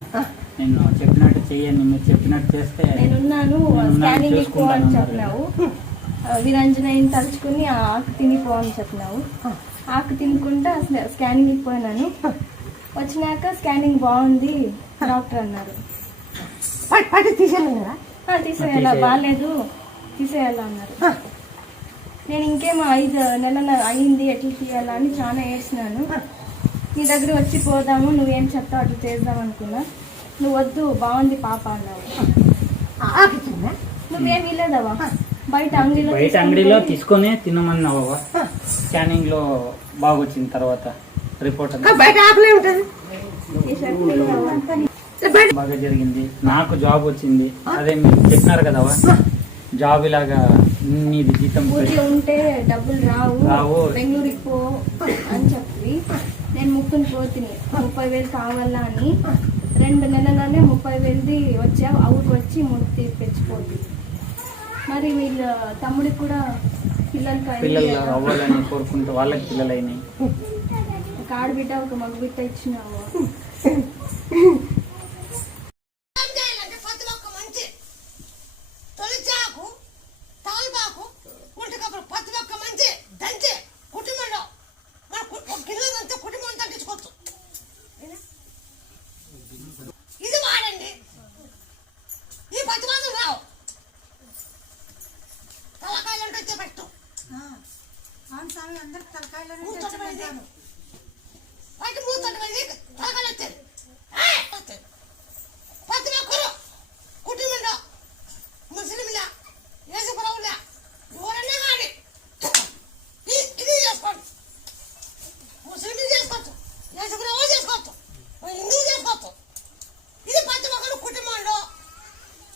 నేను చెప్పినట్టు చెయ్యండి, మీరు చెప్పినట్టు చేస్తే నేనున్నాను. స్కానింగ్ ఎక్కువ అని చెప్పినావు. విరంజనని తలుచుకుని ఆకు తినిపో అని చెప్పినావు. ఆకు తినుకుంటా స్కానింగ్ పోయినాను. వచ్చినాక స్కానింగ్ బాగుంది డాక్టర్ అన్నారు. తీసేయాలా, బాగాలేదు తీసేయాలా అన్నారు. నేను ఇంకేమో 5 నెలల అయింది, ఎట్లా తీయాలా అని చాలా ఏడ్చినాను. నీ దగ్గర వచ్చి పోదాము, నువ్వేం చెప్తావు అట్లా చేద్దాం అనుకున్నా. నువ్వు వద్దు, బాగుంది పాప అన్నావు. నువ్వేం ఇల్లేదవా, బయట అంగడిలో తీసుకొని తినమన్నావు. స్కానింగ్ లో బాగొచ్చిన తర్వాత రిపోర్ట్ బాగా జరిగింది. నాకు జాబ్ వచ్చింది. అదే మీరు చెప్పినారు కదా, జాబ్ ఇలాగా నీది జీతం ఉంటే డబ్బులు రావు, బెంగళూరుకి పో అని చెప్పి నేను ముక్కుని పోతిని. 30,000 కావాలా అని 2 నెలలోనే 30,000ది వచ్చా. ఊరికి వచ్చి ముక్తి తెచ్చిపోతుంది. మరి వీళ్ళ తమ్ముడికి కూడా పిల్లలు అవ్వాలని కోరుకుంటూ వాళ్ళకి పిల్లలు అయినాయి. ఒక ఆడబిడ్డ ఒక మగ బిడ్డ ఇచ్చినావు. ఇది వాడండి, ఈ పచ్చిమాసం రావు. తలకాయలు అంటే పెట్టు అందరికి తలకాయలు వాటి మూతోటి తలకాయలు వచ్చారు. పత్తి మొక్కలు కుటుంబంలో ముస్లింల యేసుప్రభుల ఎవరన్నా కానీ ఇది చేసుకోండి. ముస్లింలు చేసుకోవచ్చు, యేసుప్రభు చేసుకోవచ్చు, హిందువు చేసుకోవచ్చు. ఇది పత్తి మొక్కలు కుటుంబంలో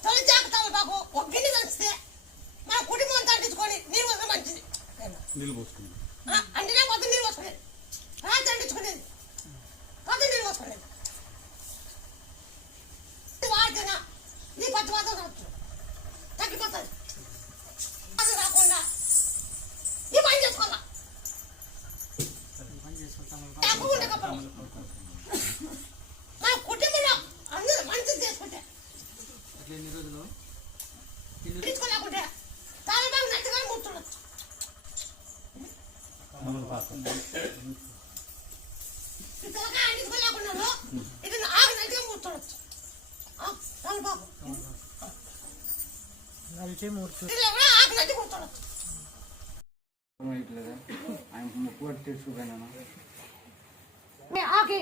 తొలి జాగ్రత్తలు బాబు ఒక గిన్నె కలిస్తే మన కుటుంబం తండించుకొని నీరు వస్తే మంచిది. అంటే పొద్దు నీరు వస్తుంది, రాత్రి అంటించుకునేది, పొద్దు నీరు వస్తుంది. వాడితేనా ఈ పచ్చి మాత్రం తగ్గిపోతుంది. అది రాకుండా ఈ పని చేసుకోవాలా. మన కుటుంబంలో అందరూ మంచిది చేసుకుంటే తీసుకోలేకుంటే తాలిబాన్ నచ్చిగా కూర్చోవచ్చు. పిల్లగా అంటించుకోలేకున్నాను, ఇది ఆకు నచ్చిగా కూర్చోవచ్చు. తాలిబాబు ఆకు నచ్చి కూర్చోవచ్చు. ఆకి